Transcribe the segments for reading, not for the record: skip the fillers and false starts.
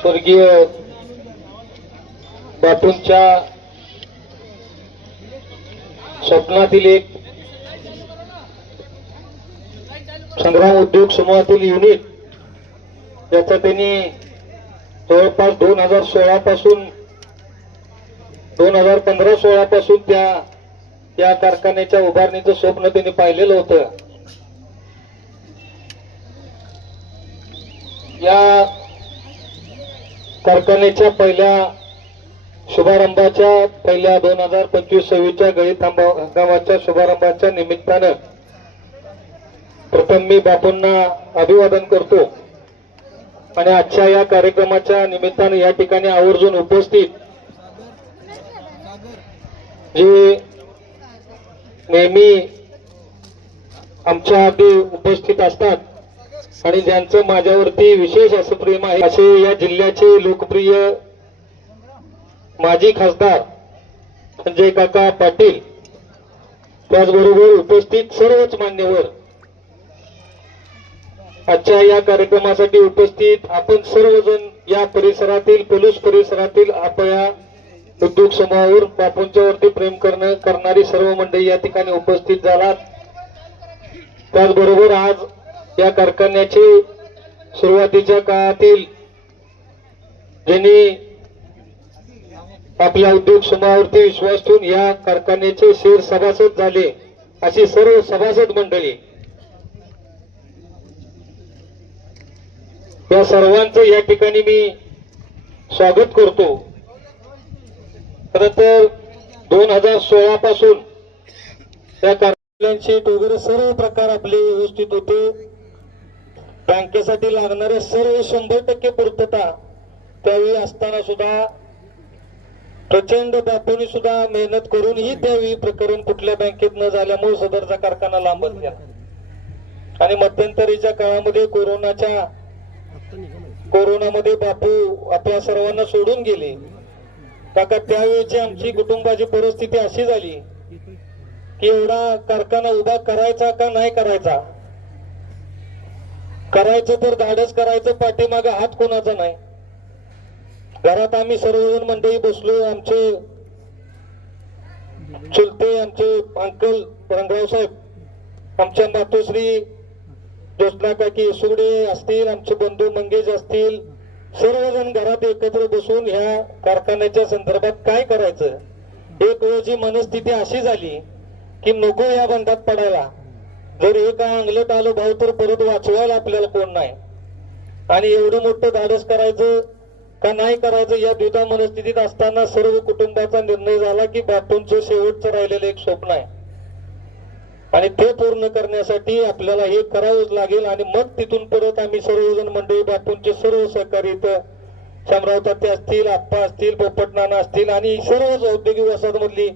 स्वर्गीय बापूंच्या स्वप्नातील एक संग्राम उद्योग समूहातील युनिट याचा त्यांनी जवळपास 2016 पासून 2015-16 पासून त्या कारखान्याच्या उभारणीचं स्वप्न त्यांनी पाहिलेलं होतं. या कारखान्याच्या पहिल्या शुभारंभाच्या 2025-26च्या गळीत हंगामाच्या शुभारंभाच्या निमित्तानं प्रथम मी बापूंना अभिवादन करतो आणि आजच्या या कार्यक्रमाच्या निमित्तानं या ठिकाणी आवर्जून उपस्थित जे नेहमी आमच्या आधी उपस्थित असतात आणि ज्यांचं माझ्यावरती विशेष असं प्रेम आहे असे या जिल्ह्याचे लोकप्रिय माजी खासदार संजय काका पाटील, त्याचबरोबर उपस्थित सर्वच मान्यवर, आजच्या या कार्यक्रमासाठी उपस्थित आपण सर्वजण या परिसरातील पलूस परिसरातील आपल्या उद्योग समूहावर बापूंच्या वरती प्रेम करणारी सर्व मंडळी या ठिकाणी उपस्थित झालात. त्याचबरोबर आज या कारखान्याचे सुरुवातीच्या काळातील ज्यांनी आपल्या उद्योग समूहावरती विश्वास ठेवून या कारखान्याचे शेर सभासद झाले अशी सर्व सभासद मंडळी, या सर्वांचं या ठिकाणी मी स्वागत करतो. खरं तर 2016 पासून त्या कारखान्यांची वगैरे सर्व प्रकार आपले व्यवस्थित होते. बँकेसाठी लागणारे सर्व 100% पूर्तता त्यावेळी असताना सुद्धा प्रचंड बापूंनी सुद्धा मेहनत करूनही त्यावेळी प्रकरण कुठल्या बँकेत न झाल्यामुळे सदरचा कारखाना लांबत गेला आणि मध्यंतरीच्या काळामध्ये कोरोनामध्ये बापू आपल्या सर्वांना सोडून गेले. काका त्यावेळेची आमची कुटुंबाची परिस्थिती अशी झाली की एवढा कारखाना उभा करायचा का नाही करायचा, करायचं तर धाडस करायचं, पाठीमागे हात कोणाचा नाही. घरात आम्ही सर्वजण मंडळी बसलो. आमचे चुलते आमचे अंकल रंगराव साहेब, आमच्या मातोश्री ज्योत्ना काकी सुगडे असतील, आमचे बंधू मंगेश असतील, सर्वजण घरात एकत्र बसून ह्या कारखान्याच्या संदर्भात काय करायचं. एक वेळची मनस्थिती अशी झाली की नको या बंधात पडायला. जर एक अंगलट आलं भाऊ तर परत वाचवायला आपल्याला कोण नाही आणि एवढं मोठं धाडस करायचं का नाही करायचं या द्विधा मनस्थितीत असताना सर्व कुटुंबाचा निर्णय झाला की बापूंचं शेवटचं राहिलेलं एक स्वप्न आहे आणि ते पूर्ण करण्यासाठी आपल्याला हे करावंच लागेल. आणि मग तिथून परत आम्ही सर्वजण मंडळी बापूंचे सर्व सहकारी इथं शामराव तात्या असतील, आप्पा असतील, पोपट नाना असतील आणि सर्वच औद्योगिक वसाहतमधली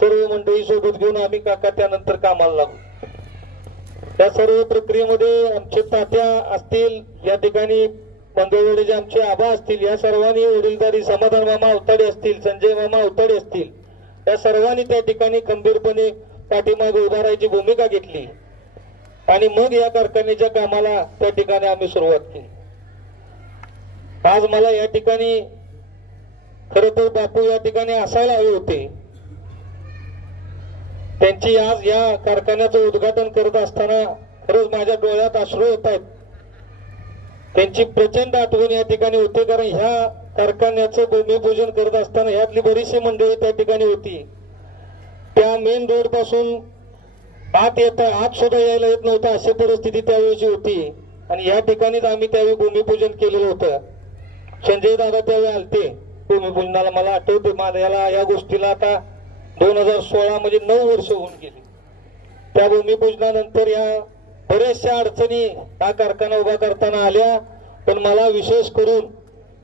सर्व मंडळी सोबत घेऊन आम्ही काका त्यानंतर कामाला लागलो. या सर्व प्रक्रियेमध्ये आमचे तात्या असतील, या ठिकाणी मंगळवेढेचे आमचे आबा असतील, या सर्वांनी वडीलधारी समाधान मामा अवताडे असतील, संजय मामा अवताडे असतील, या सर्वांनी त्या ठिकाणी खंबीरपणे पाठीमागे उभारायची भूमिका घेतली आणि मग या कारखान्याच्या कामाला त्या ठिकाणी आम्ही सुरुवात केली. आज मला या ठिकाणी खरं तर बापू या ठिकाणी असायला हवे होते. त्यांची आज या कारखान्याचं उद्घाटन करत असताना खरंच माझ्या डोळ्यात अश्रू येत आहेत. त्यांची प्रचंड आठवण या ठिकाणी होते, कारण ह्या कारखान्याचं भूमिपूजन करत असताना ह्यातली बरीचशी मंडळी त्या ठिकाणी होती. त्या मेन रोड पासून आत सुद्धा यायला येत नव्हतं अशी परिस्थिती त्यावेळेची होती आणि या ठिकाणीच आम्ही त्यावेळी भूमिपूजन केलेलं होतं. संजय दादा त्यावेळी आलते भूमिपूजनाला, मला आठवते. माझ्या या गोष्टीला आता 2016 म्हणजे 9 वर्ष होऊन गेली. त्या भूमिपूजनानंतर या बऱ्याचशा अडचणी हा कारखाना उभा करताना आल्या, पण मला विशेष करून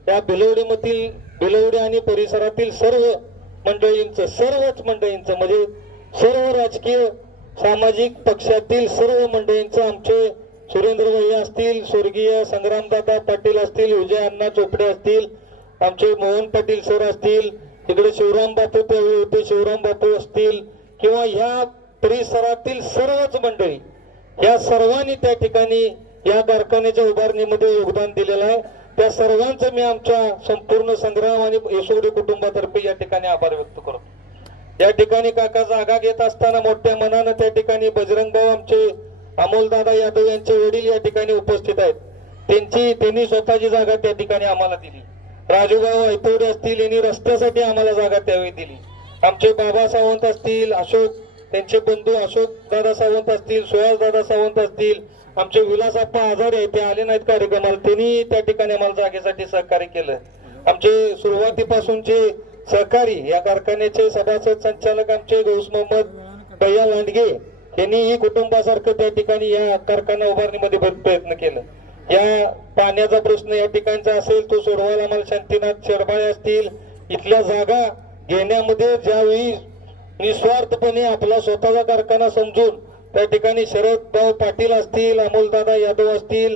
या भिलवडी आणि परिसरातील सर्वच मंडळींचं म्हणजे सर्व राजकीय सामाजिक पक्षातील सर्व मंडळींचं, आमचे सुरेंद्र भैया असतील, स्वर्गीय संग्रामदादा पाटील असतील, विजय अण्णा चोपडे असतील, आमचे मोहन पाटील सर असतील, इकडे शिवराम बापू त्यावेळी होते, शिवराम बापू असतील, किंवा ह्या परिसरातील सर्वच मंडळी, या सर्वांनी त्या ठिकाणी या कारखान्याच्या उभारणीमध्ये योगदान दिलेलं आहे. त्या सर्वांचं मी आमच्या संपूर्ण संग्राम आणि येसुगडे कुटुंबातर्फे या ठिकाणी आभार व्यक्त करतो. या ठिकाणी काका जागा घेत असताना मोठ्या मनानं त्या ठिकाणी बजरंगभाऊ आमचे अमोलदादा यादव यांचे वडील या ठिकाणी उपस्थित आहेत. त्यांनी स्वतःची जागा त्या ठिकाणी आम्हाला दिली. राजूभाऊ ऐतवडे असतील, यांनी रस्त्यासाठी आम्हाला जागा त्यावेळी दिली. आमचे बाबा सावंत असतील, अशोक त्यांचे बंधू अशोक दादा सावंत असतील, सुहास दादा सावंत असतील, आमचे विलासप्पा आजारी आहेत, ते आले नाहीत कार्यक्रमाला, त्यांनी त्या ठिकाणी आम्हाला जागेसाठी सहकार्य केलं. आमचे सुरुवातीपासूनचे सहकारी या कारखान्याचे सभासद संचालक आमचे गौस मोहम्मद भैया लांडगे यांनीही कुटुंबासारखं त्या ठिकाणी या कारखाना उभारणीमध्ये प्रयत्न केलं. या पाण्याचा प्रश्न या ठिकाणचा असेल तो सोडवायला आम्हाला शांतीनाथ शेरबाळे असतील, इथल्या जागा घेण्यामध्ये ज्यावेळी निस्वार्थपणे आपला स्वतःचा कारखाना समजून त्या ठिकाणी शरदभाऊ पाटील असतील, अमोलदादा यादव असतील,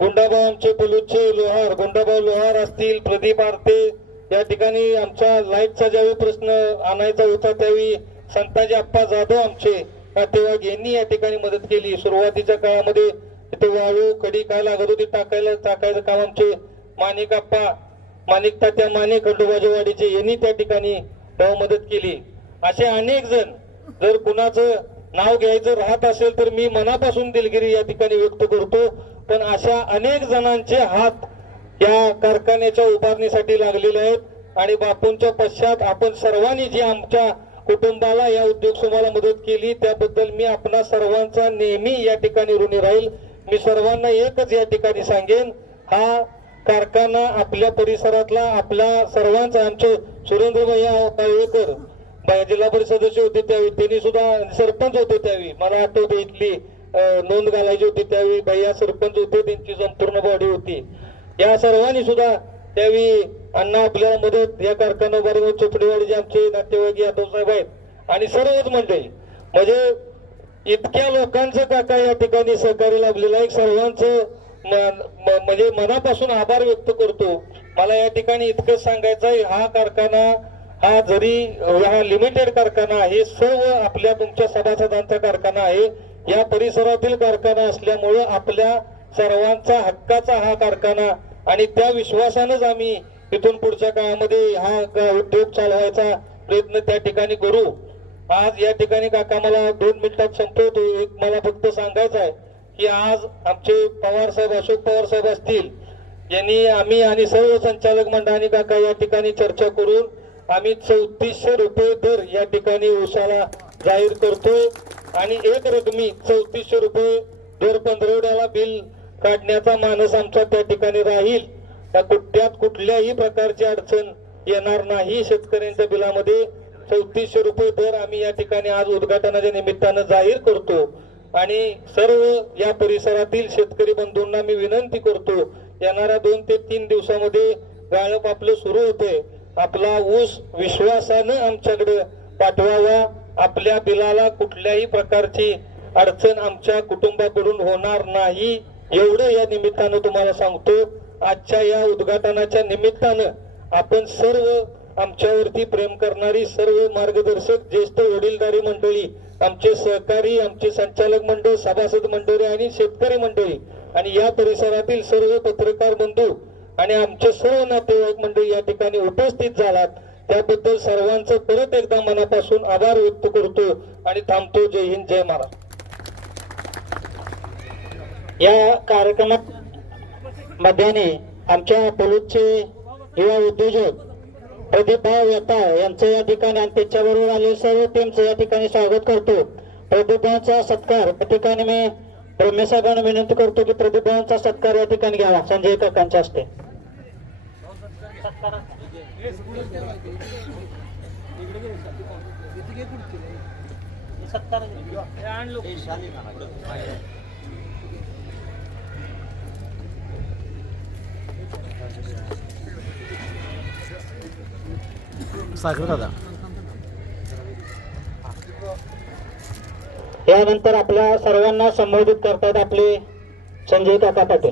गुंडाभाऊ आमचे पलूचे लोहार गुंडाभाऊ लोहार असतील, प्रदीप आरते, या ठिकाणी आमच्या लाईटचा ज्यावेळी प्रश्न आणायचा होता त्यावेळी संताजी आप्पा जाधव आमचे तेव्हा यांनी या ठिकाणी मदत केली. सुरुवातीच्या काळामध्ये तिथे वाळू कडी काय लागत होती टाकायचं काम आमचे माणिक तात्या माने खंडोबाजीवाडीचे यांनी त्या ठिकाणी मदत केली. असे अनेक जण, जर कुणाचं नाव घ्यायचं राहत असेल तर मी मनापासून दिलगिरी या ठिकाणी व्यक्त करतो. पण अशा अनेक जणांचे हात या कारखान्याच्या उभारणीसाठी लागलेले आहेत आणि बापूंच्या पश्चात आपण सर्वांनी जी आमच्या कुटुंबाला या उद्योग समूहाला मदत केली त्याबद्दल मी आपणा सर्वांचा नेहमी या ठिकाणी ऋणी राहील. मी सर्वांना एकच या ठिकाणी सांगेन, हा कारखाना आपल्या परिसरातला आपल्या सर्वांचा, आमचे सुरेंद्र भैया पाळवेकर जिल्हा परिषद सदस्य होते त्यावेळी, त्यांनी सुद्धा सरपंच होते त्यावेळी, मला आठवते इथली नोंद घालायची होती त्यावेळी भैया सरपंच होते, त्यांची संपूर्ण बॉडी होती. या सर्वांनी सुद्धा त्यावेळी अण्णा आपल्याला मदत या कारखाना उभारणीवर चोपडेवाडीचे आमचे नातेवाईक यादव साहेब आहेत आणि सर्वच मंडळी, म्हणजे इतक्या लोकांचं काका या ठिकाणी सहकार्य लाभलेलं आहे. सर्वांचं म्हणजे मनापासून आभार व्यक्त करतो. मला या ठिकाणी इतकंच सांगायचं आहे, हा कारखाना हा जरी हा लिमिटेड कारखाना आहे, सर्व आपल्या तुमच्या सभासदांचा कारखाना आहे, या परिसरातील कारखाना असल्यामुळे आपल्या सर्वांचा हक्काचा हा कारखाना आणि त्या विश्वासानंच आम्ही इथून पुढच्या काळामध्ये हा उद्योग चालवायचा प्रयत्न त्या ठिकाणी करू. आज या ठिकाणी काका मला 2 मिनिटात संपवतो. एक मला फक्त सांगायचं आहे की आज आमचे पवार साहेब अशोक पवार साहेब असतील यांनी आम्ही आणि सर्व संचालक मंडळाने काका या ठिकाणी चर्चा करून आम्ही 3400 रुपये दर या ठिकाणी उसाला जाहीर करतोय आणि एक रकमी 3400 रुपये दर पंधरवड्याला बिल काढण्याचा मानस आमचा त्या ठिकाणी राहील. त्यात कुठल्याही प्रकारची अडचण येणार नाही. शेतकऱ्यांच्या बिलामध्ये 3400 रुपये दर आम्ही या ठिकाणी आज उद्घाटनाच्या निमित्तानं जाहीर करतो आणि सर्व या परिसरातील शेतकरी बंधूंना मी विनंती करतो, येणाऱ्या 2 ते 3 दिवसामध्ये गाळप आपलं सुरू होते. आपला ऊस विश्वासानं आमच्याकडे पाठवावा. आपल्या बिलाला कुठल्याही प्रकारची अडचण आमच्या कुटुंबाकडून होणार नाही, एवढं या निमित्तानं तुम्हाला सांगतो. आजच्या या उद्घाटनाच्या निमित्तानं आपण सर्व आमच्यावरती प्रेम करणारी सर्व मार्गदर्शक ज्येष्ठ वडीलधारी मंडळी, आमचे सहकारी, आमचे संचालक मंडळ, सभासद मंडळी आणि शेतकरी मंडळी आणि या परिसरातील सर्व पत्रकार बंधू आणि आमचे सर्व नातेवाईक मंडळी या ठिकाणी उपस्थित झालात त्याबद्दल सर्वांचं परत एकदा मनापासून आभार व्यक्त करतो आणि थांबतो. जय हिंद, जय महाराष्ट्र. या कार्यक्रमात मध्याने आमच्या पलूसचे युवा उद्योजक प्रदीपभाऊ येता यांचं या ठिकाणी आणि त्याच्याबरोबर आलेले सर्व टीमचं या ठिकाणी स्वागत करतो. प्रदीपभाऊंचा सत्कार या ठिकाणी मी रमेश साहेबांना विनंती करतो की प्रदीपभाऊंचा सत्कार या ठिकाणी घ्यावा संजय काकांच्या हस्ते. सागर दादा यानंतर आपल्या सर्वांना संबोधित करतात आपले संजय काका पाटील.